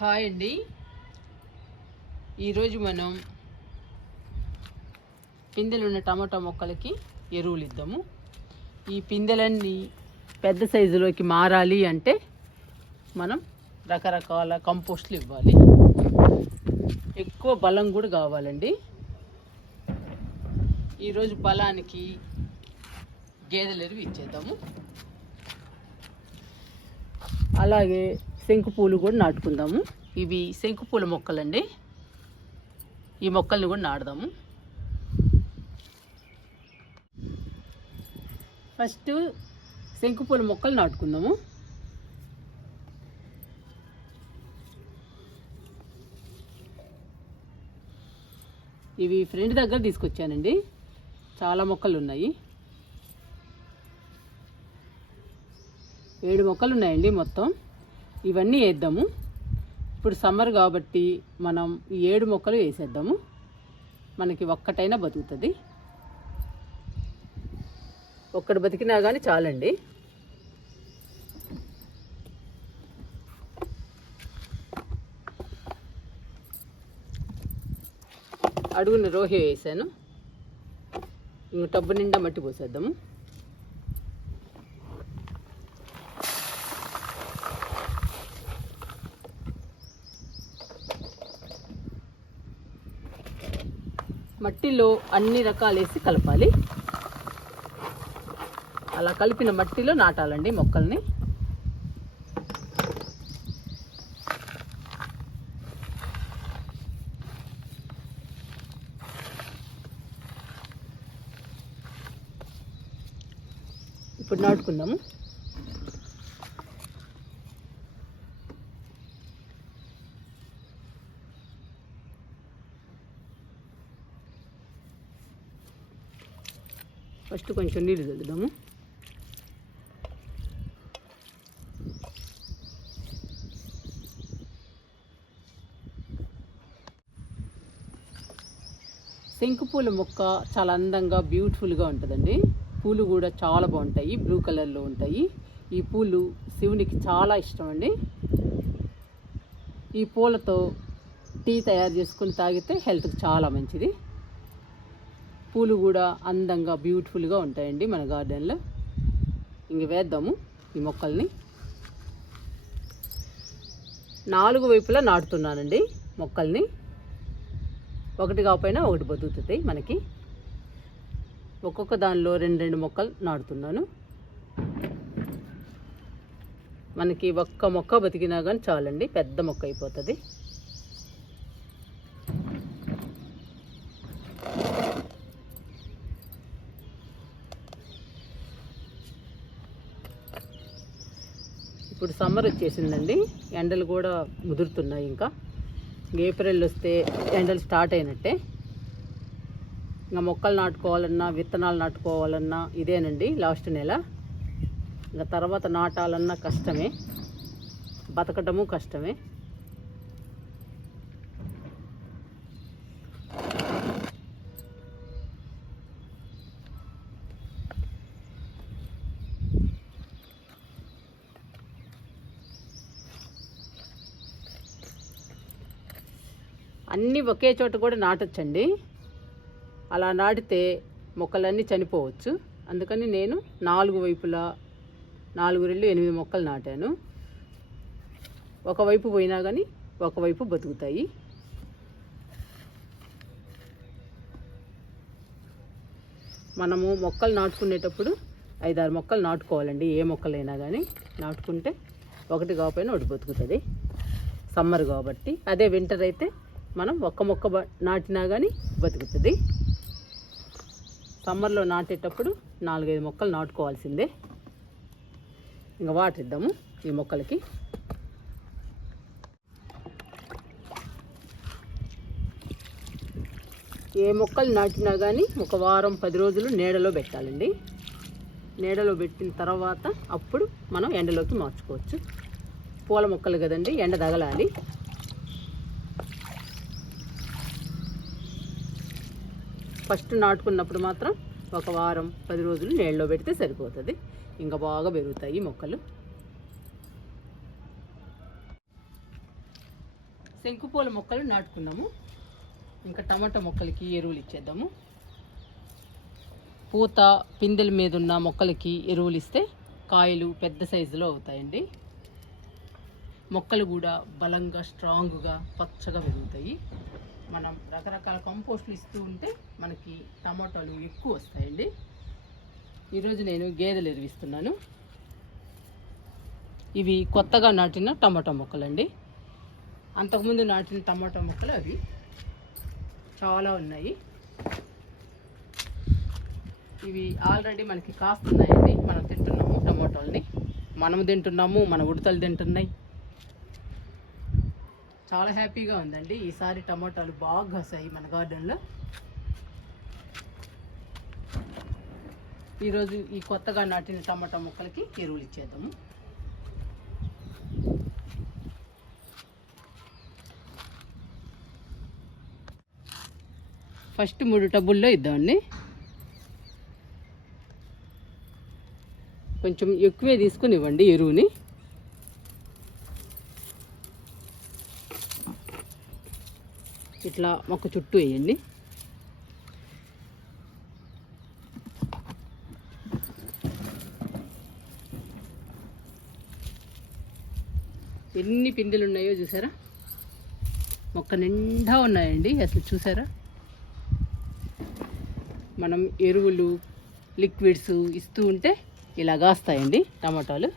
Hi అండి. ఈరోజు మనం పిందెలున్న టమాటా మొక్కలకి ఎరువులు ఇద్దాము. ఈ పిందెలన్నీ పెద్ద సైజులోకి మారాలి అంటే మనం రకరకాల కంపోస్టులు ఇవ్వాలి. ఎక్కువ బలం కూడా కావాలండి. ఈరోజు బలానికి గేదెల ఎరువు ఇచ్చేద్దాము. అలాగే శంకు పూలు కూడా నాటుకుందాము. ఇవి శంకు పూల మొక్కలండి. ఈ మొక్కల్ని కూడా నాటుదాము. ఫస్ట్ శంకు పూల మొక్కలు నాటుకుందాము. ఇవి ఫ్రెండ్ దగ్గర తీసుకొచ్చానండి. చాలా మొక్కలు ఉన్నాయి. 7 మొక్కలు ఉన్నాయండి మొత్తం. ఇవన్నీ వేద్దాము. ఇప్పుడు సమ్మర్ కాబట్టి మనం ఈ 7 మొక్కలు వేసేద్దాము. మనకి ఒక్కటైనా బతుకుతుంది. ఒక్కటి బతికినా కానీ చాలండి. అడుగున రోహి వేసాను. ఇంక టబ్బు నిండా మట్టి పోసేద్దాము. మట్టిలో అన్ని రకాలు వేసి కలపాలి. అలా కలిపిన మట్టిలో నాటాలండి మొక్కల్ని. ఇప్పుడు నాటుకుందాము. ఫస్ట్ కొంచెం నీళ్ళు చల్లుదాము. శంకు పూల మొక్క చాలా అందంగా బ్యూటిఫుల్గా ఉంటుందండి. పూలు కూడా చాలా బాగుంటాయి. బ్లూ కలర్లో ఉంటాయి. ఈ పూలు శివునికి చాలా ఇష్టం అండి. ఈ పూలతో టీ తయారు చేసుకుని తాగితే హెల్త్కి చాలా మంచిది. పూలు కూడా అందంగా బ్యూటిఫుల్గా ఉంటాయండి మన గార్డెన్లో. ఇంక వేద్దాము ఈ మొక్కల్ని. 4 వైపులా నాటుతున్నానండి మొక్కల్ని. ఒకటి కాకపోయినా ఒకటి బతుకుతుంది మనకి. ఒక్కొక్క దానిలో 2 మొక్కలు నాటుతున్నాను. మనకి ఒక్క మొక్క బతికినా కానీ చాలండి. పెద్ద మొక్క అయిపోతుంది. ఇప్పుడు సమ్మర్ వచ్చేసిందండి. ఎండలు కూడా ముదురుతున్నాయి. ఇంకా ఏప్రిల్ వస్తే ఎండలు స్టార్ట్ అయినట్టే. ఇంకా మొక్కలు నాటుకోవాలన్నా విత్తనాలు నాటుకోవాలన్నా ఇదేనండి లాస్ట్ నెల. ఇంకా తర్వాత నాటాలన్నా కష్టమే, బతకటము కష్టమే. అన్నీ ఒకే చోట కూడా నాటొచ్చండి. అలా నాటితే మొక్కలన్నీ చనిపోవచ్చు. అందుకని నేను 4 వైపులా 4 రెళ్ళు 8 మొక్కలు నాటాను. ఒకవైపు పోయినా కానీ ఒకవైపు బతుకుతాయి. మనము మొక్కలు నాటుకునేటప్పుడు 5-6 మొక్కలు నాటుకోవాలండి. ఏ మొక్కలైనా కానీ నాటుకుంటే ఒకటి కాకపోయినా ఒకటి బతుకుతుంది. సమ్మర్ కాబట్టి. అదే వింటర్ అయితే మనం ఒక్క మొక్క నాటినా కానీ బతుకుతుంది. సమ్మర్లో నాటేటప్పుడు 4-5 మొక్కలు నాటుకోవాల్సిందే. ఇంకా వాటర్ ఇద్దాము ఈ మొక్కలకి. ఏ మొక్కలు నాటినా కానీ ఒక వారం 10 రోజులు నీడలో పెట్టాలండి. నీడలో పెట్టిన తర్వాత అప్పుడు మనం ఎండలోకి మార్చుకోవచ్చు. పూల మొక్కలు కదండి, ఎండ తగలాలి. ఫస్ట్ నాటుకున్నప్పుడు మాత్రం ఒక వారం 10 రోజులు నీళ్ళలో పెడితే సరిపోతుంది. ఇంకా బాగా పెరుగుతాయి మొక్కలు. శంకుపూల మొక్కలు నాటుకున్నాము. ఇంకా టమాటా మొక్కలకి ఎరువులు ఇచ్చేద్దాము. పూత పిందెల మీద ఉన్న మొక్కలకి ఎరువులు ఇస్తే కాయలు పెద్ద సైజులో అవుతాయండి. మొక్కలు కూడా బలంగా స్ట్రాంగ్గా పచ్చగా పెరుగుతాయి. మనం రకరకాల కంపోస్టులు ఇస్తూ ఉంటే మనకి టమాటాలు ఎక్కువ వస్తాయండి. ఈరోజు నేను గేదెలు ఎరువిస్తున్నాను. ఇవి కొత్తగా నాటిన టమాటా మొక్కలండి. అంతకుముందు నాటిన టమాటా మొక్కలు అవి చాలా ఉన్నాయి. ఇవి ఆల్రెడీ మనకి కాస్తున్నాయండి. మనం తింటున్నాము టమాటాలని, మనము తింటున్నాము, మన ఉడతలు తింటున్నాయి. చాలా హ్యాపీగా ఉందండి. ఈసారి టమాటాలు బాగా కాసాయి మన గార్డెన్లో. ఈరోజు ఈ కొత్తగా నాటిన టమాటా మొక్కలకి ఎరువులు ఇచ్చేద్దాము. ఫస్ట్ 3 టబ్బుల్లో ఇద్దామండి. కొంచెం ఎక్కువే తీసుకుని ఇవ్వండి ఎరువుని. ఇట్లా మొక్క చుట్టూ వేయండి. ఎన్ని పిందెలు ఉన్నాయో చూసారా? మొక్క నిండా ఉన్నాయండి. అసలు చూసారా? మనం ఎరువులు లిక్విడ్స్ ఇస్తూ ఉంటే ఇలా కాస్తాయండి టమాటాలు.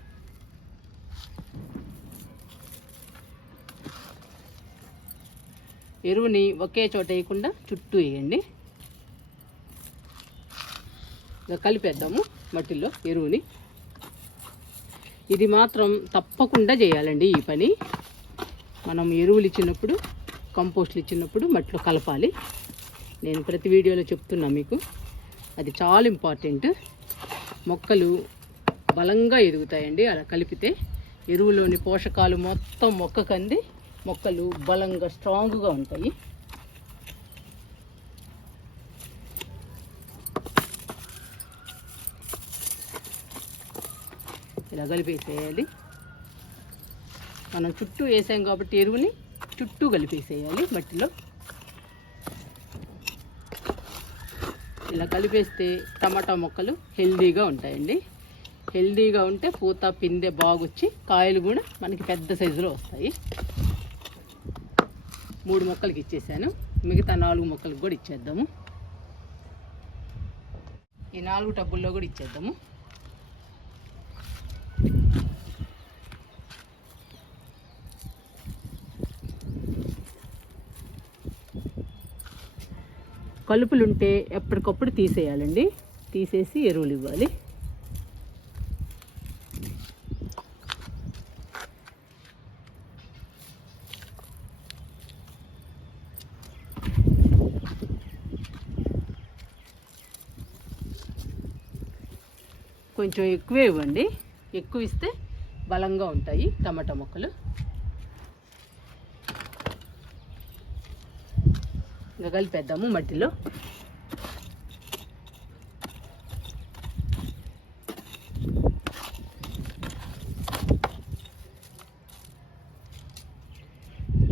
ఎరువుని ఒకే చోట వేయకుండా చుట్టూ వేయండి. ఇక కలిపేద్దాము మట్టిలో ఎరువుని. ఇది మాత్రం తప్పకుండా చేయాలండి ఈ పని. మనం ఎరువులు ఇచ్చినప్పుడు, కంపోస్టులు ఇచ్చినప్పుడు మట్టిలో కలపాలి. నేను ప్రతి వీడియోలో చెప్తున్నా మీకు. అది చాలా ఇంపార్టెంట్. మొక్కలు బలంగా ఎదుగుతాయండి అలా కలిపితే. ఎరువులోని పోషకాలు మొత్తం మొక్కకు అంది మొక్కలు బలంగా స్ట్రాంగ్గా ఉంటాయి. ఇలా కలిపేసేయాలి. మనం చుట్టూ వేసాం కాబట్టి ఎరువుని చుట్టూ కలిపేసేయాలి మట్టిలో. ఇలా కలిపేస్తే టమాటా మొక్కలు హెల్దీగా ఉంటాయండి. హెల్దీగా ఉంటే పూత పిందె బాగొచ్చి కాయలు కూడా మనకి పెద్ద సైజులో వస్తాయి. 3 మొక్కలకి ఇచ్చేసాను. మిగతా 4 మొక్కలకు కూడా ఇచ్చేద్దాము. ఈ 4 టబ్బుల్లో కూడా ఇచ్చేద్దాము. కలుపులుంటే ఎప్పటికప్పుడు తీసేయాలండి. తీసేసి ఎరువులు ఇవ్వాలి. కొంచెం ఎక్కువే ఇవ్వండి. ఎక్కువ ఇస్తే బలంగా ఉంటాయి టమాటా మొక్కలు. ఇంకా కలిపేద్దాము మట్టిలో.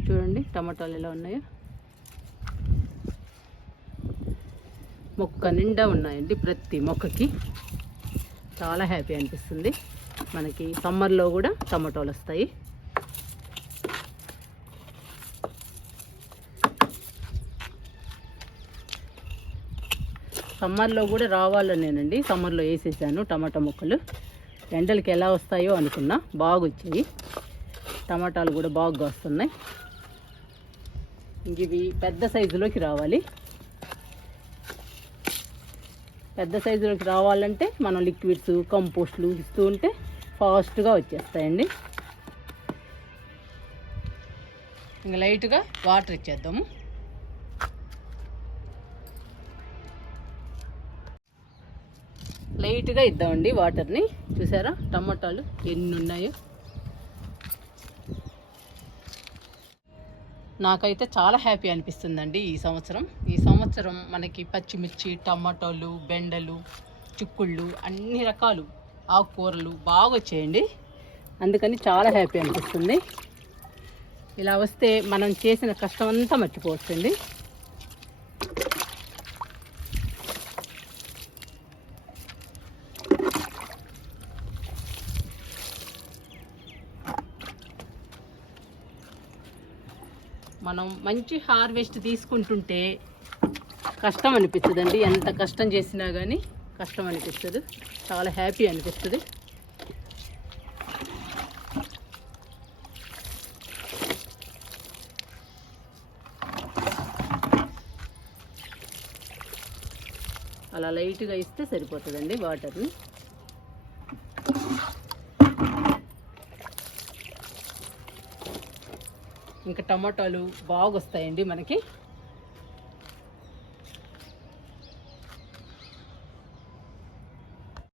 చూడండి టమాటాలు ఎలా ఉన్నాయో. మొక్క నిండా ఉన్నాయండి. ప్రతి మొక్కకి చాలా హ్యాపీ అనిపిస్తుంది. మనకి సమ్మర్లో కూడా టమాటాలు వస్తాయి. సమ్మర్లో కూడా రావాలనేనండి సమ్మర్లో వేసేసాను టమాటా మొక్కలు. ఎండలకి ఎలా వస్తాయో అనుకున్నా, బాగా వచ్చాయి. టమాటాలు కూడా బాగా వస్తున్నాయి. ఇవి పెద్ద సైజులోకి రావాలి. పెద్ద సైజులోకి రావాలంటే మనం లిక్విడ్స్ కంపోస్టులు ఇస్తూ ఉంటే ఫాస్ట్గా వచ్చేస్తాయండి. ఇంకా లైట్గా వాటర్ ఇచ్చేద్దాము. లైట్గా ఇద్దామండి వాటర్ని. చూసారా టమాటాలు ఎన్ని ఉన్నాయో. నాకైతే చాలా హ్యాపీ అనిపిస్తుందండి ఈ సంవత్సరం మనకి పచ్చిమిర్చి, టమాటాలు, బెండలు, చిక్కుళ్ళు అన్ని రకాలు ఆకుకూరలు బాగా వచ్చాయండి. అందుకని చాలా హ్యాపీ అనిపిస్తుంది. ఇలా వస్తే మనం చేసిన కష్టం అంతా మర్చిపోవచ్చండి. మనం మంచి హార్వెస్ట్ తీసుకుంటుంటే కష్టం అనిపిస్తుందండి. ఎంత కష్టం చేసినా కానీ కష్టం అనిపిస్తుంది, చాలా హ్యాపీ అనిపిస్తుంది. అలా లైట్గా ఇస్తే సరిపోతుందండి వాటర్ని. ఇంకా టమాటాలు బాగా వస్తాయండి మనకి.